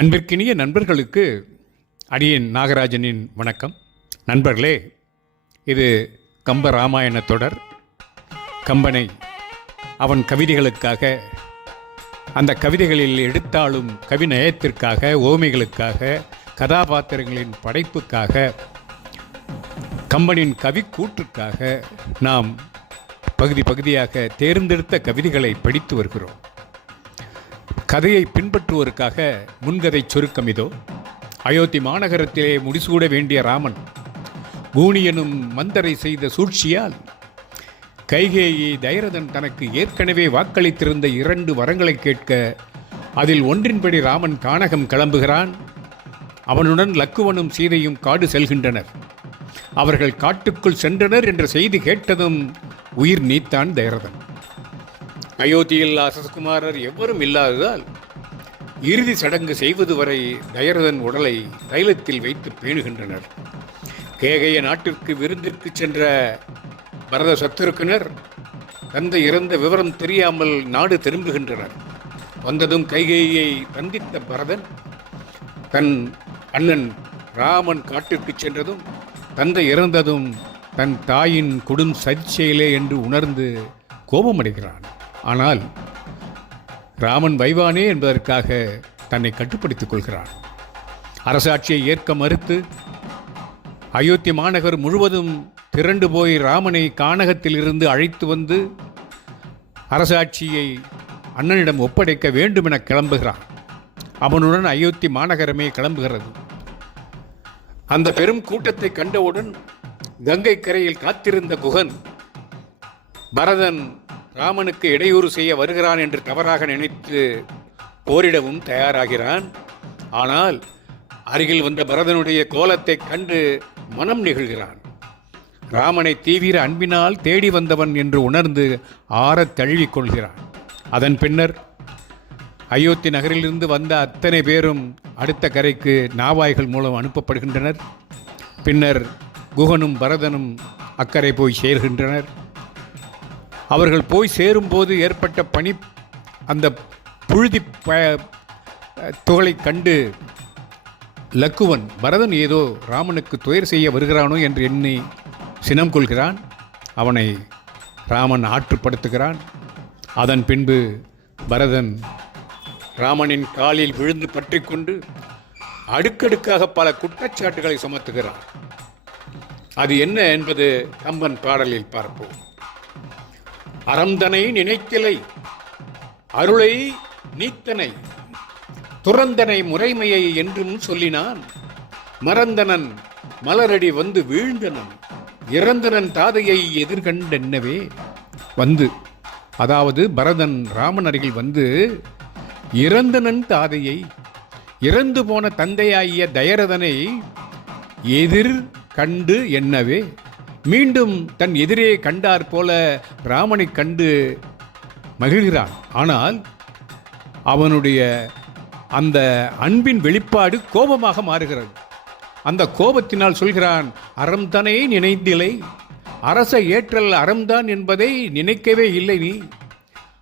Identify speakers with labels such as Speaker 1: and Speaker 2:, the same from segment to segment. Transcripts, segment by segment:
Speaker 1: அன்பிற்கினிய நண்பர்களுக்கு அடியின் நாகராஜனின் வணக்கம். நண்பர்களே இது கம்ப ராமாயண தொடர். கம்பனை அவன் கவிதைகளுக்காக அந்த கவிதைகளில் எடுத்தாலும் கவிநயத்திற்காக ஓமைகளுக்காக கதாபாத்திரங்களின் படைப்புக்காக கம்பனின் கவிக்கூற்றுக்காக நாம் பகுதி பகுதியாக தேர்ந்தெடுத்த கவிதைகளை படித்து வருகிறோம். கதையை பின்பற்றுவோருக்காக முன்கதை சுருக்கம் இதோ. அயோத்தி மாநகரத்திலே முடிசூட வேண்டிய ராமன் கூனி எனும் மந்தரை செய்த சூழ்ச்சியால் கைகேயி தைரதன் தனக்கு ஏற்கனவே வாக்களித்திருந்த இரண்டு வரங்களை கேட்க அதில் ஒன்றின்படி ராமன் கானகம் கிளம்புகிறான். அவனுடன் லக்குவனும் சீதையும் காடு செல்கின்றனர். அவர்கள் காட்டுக்குள் சென்றனர் என்ற செய்தி கேட்டதும் உயிர் நீத்தான் தைரதன். அயோத்தியில் அசஸ்குமாரர் எவரும் இல்லாததால் இறுதி சடங்கு செய்வது வரை தயரதன் உடலை தைலத்தில் வைத்து பேணுகின்றனர். கேகைய நாட்டிற்கு விருந்திற்கு சென்ற பரத சத்துருக்கினர் தந்தை இறந்த விவரம் தெரியாமல் நாடு திரும்புகின்றனர். வந்ததும் கைகையை சந்தித்த பரதன் தன் அண்ணன் ராமன் காட்டிற்கு சென்றதும் தந்தை இறந்ததும் தன் தாயின் கொடும் சதிச்செயலே என்று உணர்ந்து கோபமடைகிறான். ஆனால் ராமன் வைவானே என்பதற்காக தன்னை கட்டுப்படுத்திக் கொள்கிறான். அரசாட்சியை ஏற்க மறுத்து அயோத்தி மாநகர் முழுவதும் திரண்டு போய் ராமனை கானகத்தில் இருந்து அழைத்து வந்து அரசாட்சியை அண்ணனிடம் ஒப்படைக்க வேண்டும் என கிளம்புகிறான். அவனுடன் அயோத்தி மாநகரமே கிளம்புகிறது. அந்த பெரும் கூட்டத்தை கண்டவுடன் கங்கை கரையில் காத்திருந்த குகன் பரதன் ராமனுக்கு இடையூறு செய்ய வருகிறான் என்று தவறாக நினைத்து போரிடவும் தயாராகிறான். ஆனால் அருகில் வந்த பரதனுடைய கோலத்தை கண்டு மனம் நிகழ்கிறான். ராமனை தீவிர அன்பினால் தேடி வந்தவன் என்று உணர்ந்து ஆறத் தழுவிக் கொள்கிறான். அதன் பின்னர் அயோத்தி நகரிலிருந்து வந்த அத்தனை பேரும் அடுத்த கரைக்கு நாவாய்கள் மூலம் அனுப்பப்படுகின்றனர். பின்னர் குகனும் பரதனும் அக்கறை போய் சேர்கின்றனர். அவர்கள் போய் சேரும்போது ஏற்பட்ட பனி அந்த புழுதி ப துகளை கண்டு லக்குவன் பரதன் ஏதோ ராமனுக்கு துயர் செய்ய வருகிறானோ என்று எண்ணி சினம் கொள்கிறான். அவனை ராமன் ஆற்றுப்படுத்துகிறான். அதன் பின்பு பரதன் ராமனின் காலில் விழுந்து பற்றிக்கொண்டு அடுக்கடுக்காக பல குற்றச்சாட்டுகளை சுமத்துகிறான். அது என்ன என்பது கம்பன் பாடலில் பார்ப்போம். அறந்தனை நினைத்திலை அருளை நீத்தனை. துறந்தனை முறைமையை என்றும் சொல்லினான். மறந்தனன் மலரடி வந்து வீழ்ந்தனன். இறந்தனன் தாதையை எதிர்கண்டென்னவே? வந்து அதாவது பரதன் ராமன் அருகில் வந்து இறந்தனன் தாதையை இறந்து போன தந்தையாகிய தயரதனை எதிர் கண்டு என்னவே? மீண்டும் தன் எதிரே கண்டார் போல ராமனை கண்டு மகிழ்கிறான். ஆனால் அவனுடைய அந்த அன்பின் வெளிப்பாடு கோபமாக மாறுகிறது. அந்த கோபத்தினால் சொல்கிறான் அறம்தனை நினைந்திலை? அரச ஏற்றல் அறம்தான் என்பதை நினைக்கவே இல்லை நீ.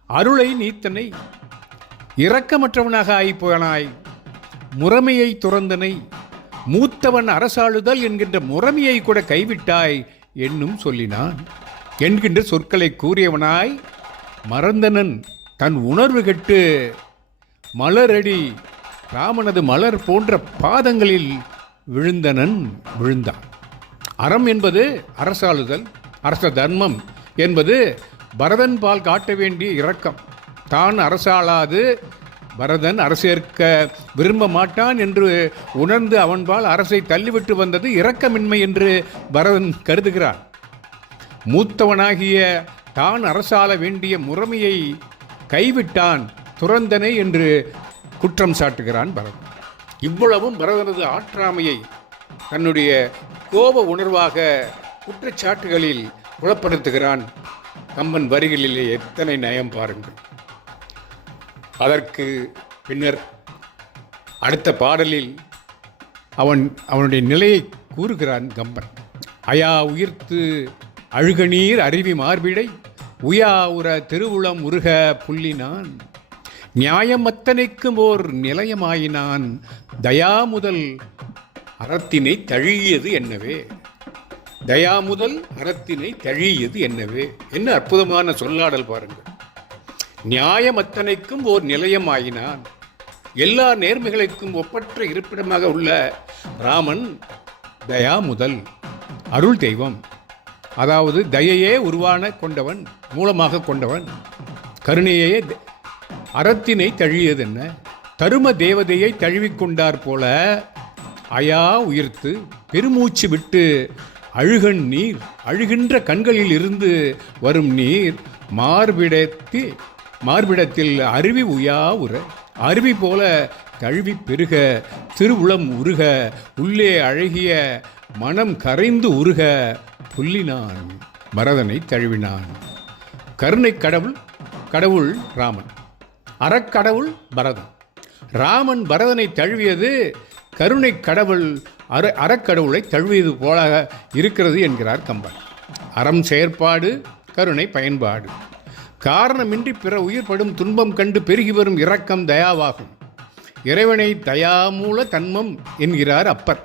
Speaker 1: அருளை நீத்தனை இரக்கமற்றவனாக ஆகிப்போனாய் முறைமையை துறந்தனை. மூத்தவன் அரசாளுதல் என்கின்ற முறைமையை கூட கைவிட்டாய். என்னும் சொல்லினான். என்கின்ற சொற்களை கூறியவனாய் மறந்தனன். தன் உணர்வு கெட்டு மலரடி ராமனது மலர் போன்ற பாதங்களில் விழுந்தனன் விழுந்தான். அறம் என்பது அரசாளுதல் அரச தர்மம் என்பது பரதன் பால் காட்ட வேண்டிய இரக்கம். தான் அரசாளாது பரதன் அரசேற்க விரும்ப மாட்டான் என்று உணர்ந்து அவன்பால் அரசை தள்ளிவிட்டு வந்தது இரக்கமின்மை என்று பரதன் கருதுகிறான். மூத்தவனாகிய தான் அரசாள வேண்டிய முறைமையை கைவிட்டான் துறந்தனை என்று குற்றம் சாட்டுகிறான் பரதன். இவ்வளவும் பரதனது ஆற்றாமையை தன்னுடைய கோப உணர்வாக குற்றச்சாட்டுகளில் புலப்படுத்துகிறான். கம்பன் வரிகளிலே எத்தனை நயம் பாருங்கள். அதற்கு பின்னர் அடுத்த பாடலில் அவன் அவனுடைய நிலையை கூறுகிறான் கம்பன். அயா உயிர்த்து அழுகநீர் அருவி மார்பிடை உயா உற திருவுளம் உருக புள்ளினான். நியாயம் அத்தனைக்கும் ஓர் நிலையமாயினான். தயா முதல் அறத்தினை தழியது என்னவே? தயா முதல் அறத்தினை தழியது என்னவே? என்ன அற்புதமான சொல்லாடல் பாருங்கள். நியாயமத்தனைக்கும் ஓர் நிலையமாயினான். எல்லா நேர்மைகளுக்கும் ஒப்பற்ற இருப்பிடமாக உள்ள ராமன் தயா முதல் அருள் தெய்வம். அதாவது தயையே உருவான கொண்டவன் மூலமாக கொண்டவன். கருணையே த- அறத்தினை தழியதென்ன தரும தேவதையை தழுவிக்கொண்டார் போல அயா உயிர்த்து பெருமூச்சு விட்டு அழுகன் நீர் அழுகின்ற கண்களில் இருந்து வரும் நீர் மார்பிடத்தி மார்பிடத்தில் அருவி உயா உற அருவி போல தழுவி பெருக திருவுளம் உருக உள்ளே அழகிய மனம் கரைந்து உருக புல்லினான் பரதனை தழுவினான். கருணை கடவுள் கடவுள் ராமன். அறக்கடவுள் பரதன். ராமன் பரதனை தழுவியது கருணை கடவுள் அற அறக்கடவுளை தழுவியது போல இருக்கிறது என்கிறார் கம்பன். அறம் செயற்பாடு கருணை பயன்பாடு. காரணமின்றி பிற உயிர்படும் துன்பம் கண்டு பெருகி வரும் இரக்கம் தயாவாகும். இறைவனை தயாமூல தன்மம் என்கிறார் அப்பர்.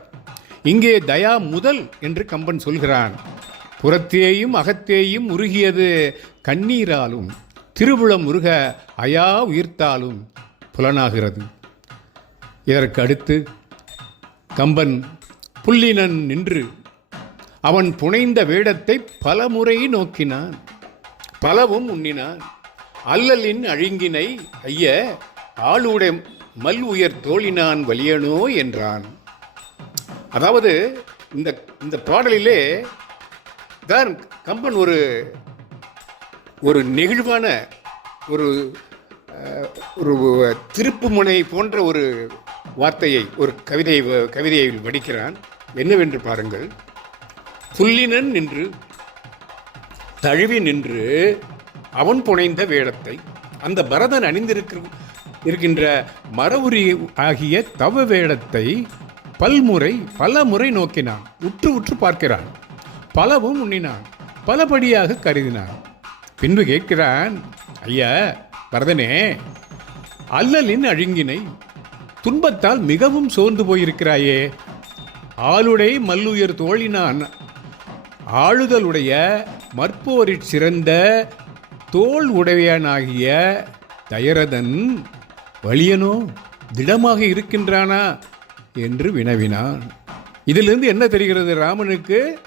Speaker 1: இங்கே தயா முதல் என்று கம்பன் சொல்கிறான். புறத்தேயும் அகத்தேயும் உருகியது கண்ணீராலும் திருவுளம் உருக அயா உயிர்த்தாலும் புலனாகிறது. இதற்கு அடுத்து கம்பன் புல்லினன் நின்று அவன் புனைந்த வேடத்தை பலமுறை நோக்கினான். பலவும் உண்ணினான். அல்லலின் அழுங்கினை ஐய ஆளுடைய மல் உயர் தோழினான் வலியனோ என்றான். அதாவது இந்த இந்த பாடலிலே தான் கம்பன் ஒரு ஒரு நெகிழ்வான ஒரு ஒரு ஒரு திருப்புமுனை போன்ற ஒரு வார்த்தையை ஒரு கவிதை கவிதையை வடிக்கிறான். என்னவென்று பாருங்கள். புல்லினன் நின்று தழுவி நின்று அவன் புனைந்த வேடத்தை அந்த பரதன் அணிந்திருக்கிற இருக்கின்ற மரவுரி ஆகிய தவ வேடத்தை பல்முறை பல முறை நோக்கினான். உற்று உற்று பார்க்கிறான். பலவும் உண்ணினான். பலபடியாக கருதினான். பின்பு கேட்கிறான் ஐயா பரதனே அல்லலின் அழுங்கினை துன்பத்தால் மிகவும் சோர்ந்து போயிருக்கிறாயே. ஆளுடை மல்லுயர் தோழினான் ஆளுதலுடைய மற்போரிற் சிறந்த தோல் உடையனாகிய தயரதன் வலியனோ திடமாக இருக்கின்றானா என்று வினவினான். இதிலிருந்து என்ன தெரிகிறது ராமனுக்கு?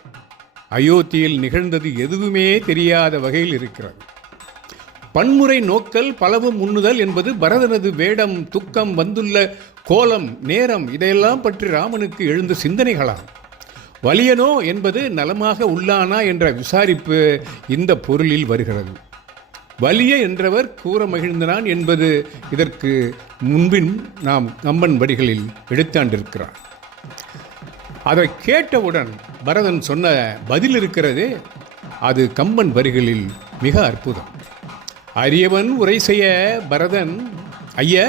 Speaker 1: அயோத்தியில் நிகழ்ந்தது எதுவுமே தெரியாத வகையில் இருக்கிறது. பன்முறை நோக்கல் பலவும் உண்ணுதல் என்பது பரதனது வேடம் துக்கம் வந்துள்ள கோலம் நேரம் இதையெல்லாம் பற்றி ராமனுக்கு எழுந்த சிந்தனைகளாகும். வலியனோ என்பது நலமாக உள்ளானா என்ற விசாரிப்பு இந்த பொருளில் வருகிறது. வலிய என்றவர் கூற மகிழ்ந்தனான் என்பது இதற்கு முன்பின் நாம் கம்பன் வடிகளில் எடுத்தாண்டிருக்கிறார். அதை கேட்டவுடன் பரதன் சொன்ன பதில் இருக்கிறதே அது கம்பன் வரிகளில் மிக அற்புதம். அரியவன் உரை செய்ய பரதன் ஐய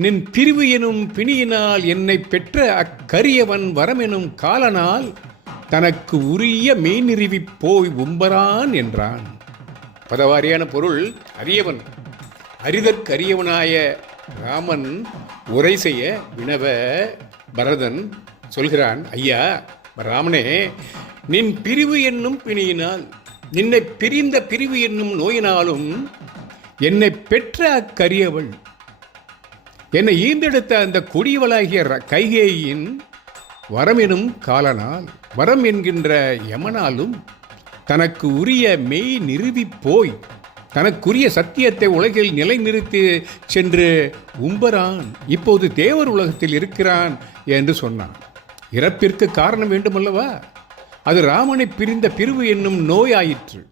Speaker 1: நின் பிரிவு எனும் பிணியினால் என்னை பெற்ற அக்கரியவன் வரமெனும் காலனால் தனக்கு உரிய மெய்நிறுவி போய் உம்பரான் என்றான். பதவாரியான பொருள் அரியவன். அரிதற்கரியவனாய ராமன் உரை செய்ய வினவ பரதன் சொல்கிறான் ஐயா ராமனே நின் பிரிவு என்னும் பிணியினால் நின்னை பிரிந்த பிரிவு என்னும் நோயினாலும் என்னை பெற்ற அக்கரியவள் என்னை ஈந்தெடுத்த அந்த கொடியவளாகிய ர- கைகேயின் வரம் எனும் காலனால் வரம் என்கின்ற யமனாலும் தனக்கு உரிய மெய் நிறுவி போய் தனக்குரிய சத்தியத்தை உலகில் நிலைநிறுத்தி சென்று உம்பரான் இப்போது தேவர் உலகத்தில் இருக்கிறான் என்று சொன்னான். இறப்பிற்கு காரணம் வேண்டுமல்லவா? அது ராமனை பிரிந்த பிரிவு என்னும் நோயாயிற்று.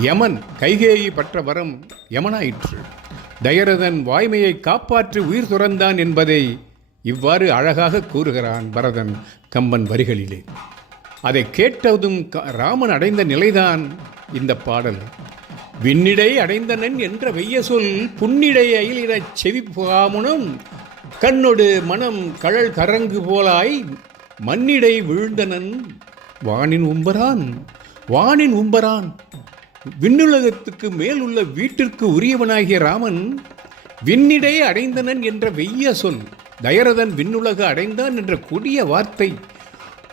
Speaker 1: யமன் கைகேயி பற்ற வரம் யமனாயிற்று. தயரதன் வாய்மையை காப்பாற்றி உயிர் துறந்தான் என்பதை இவ்வாறு அழகாக கூறுகிறான் பரதன் கம்பன் வரிகளிலே. அதை கேட்டதும் க- ராமன் அடைந்த நிலைதான் இந்த பாடல். விண்ணிடை அடைந்தனன் என்ற வெய்ய சொல் புன்னிடை அயிலிடச் செவி புகாமுனும் கண்ணொடு மனம் கழல் கரங்கு போலாய் மண்ணிடை விழுந்தனன் வானின் உம்பரான் வானின் உம்பரான். விண்ணுலகத்துக்கு மேல் உள்ள வீட்டிற்கு உரியவனாகிய ராமன் விண்ணிடை அடைந்தனன் என்ற வெய்ய சொல் தயரதன் விண்ணுலக அடைந்தான் என்ற கொடிய வார்த்தை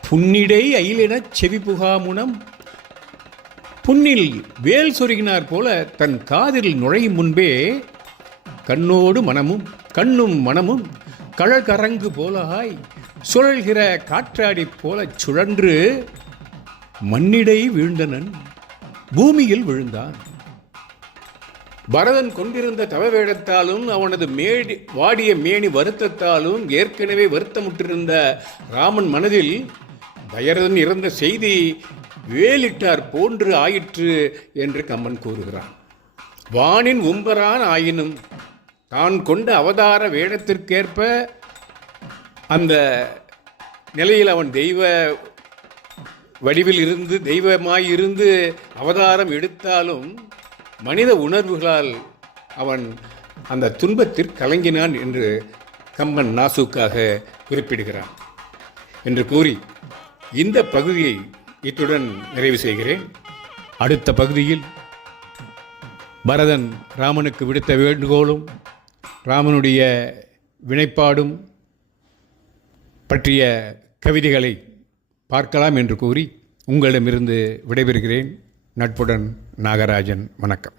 Speaker 1: புன்னிடை அயிலெனச் செவிபுகாமுனம் புண்ணில் வேல் சொருகினார் போல தன் காதில் நுழையும் முன்பே கண்ணோடு மனமும் கண்ணும் மனமும் கழகரங்கு போலாய் சுழல்கிற காற்றாடி போலச் சுழன்று மண்ணிடை வீழ்ந்தனன். பூமியில் விழுந்தான். பரதன் கொண்டிருந்த தவ வேடத்தாலும் அவனது மேடி வாடிய மேனி வருத்தத்தாலும் ஏற்கனவே வருத்தமுற்றிருந்த ராமன் மனதில் தயரதன் இறந்த செய்தி வேலிட்டார் போன்று ஆயிற்று என்று கம்மன் கூறுகிறான். வானின் உம்பரான் ஆயினும் தான் கொண்ட அவதார வேடத்திற்கேற்ப அந்த நிலையில் அவன் தெய்வ வடிவில் இருந்து தெய்வமாயிருந்து அவதாரம் எடுத்தாலும் மனித உணர்வுகளால் அவன் அந்த துன்பத்தில் கலங்கினான் என்று கம்மன் நாசூக்காக குறிப்பிடுகிறான் என்று கூறி இந்த பகுதியை இத்துடன் நிறைவு செய்கிறேன். அடுத்த பகுதியில் பரதன் ராமனுக்கு விடுத்த வேண்டுகோளும் ராமனுடைய வினைப்பாடும் பற்றிய கவிதைகளை பார்க்கலாம் என்று கூறி உங்களிடமிருந்து விடைபெறுகிறேன். நட்புடன் நாகராஜன் வணக்கம்.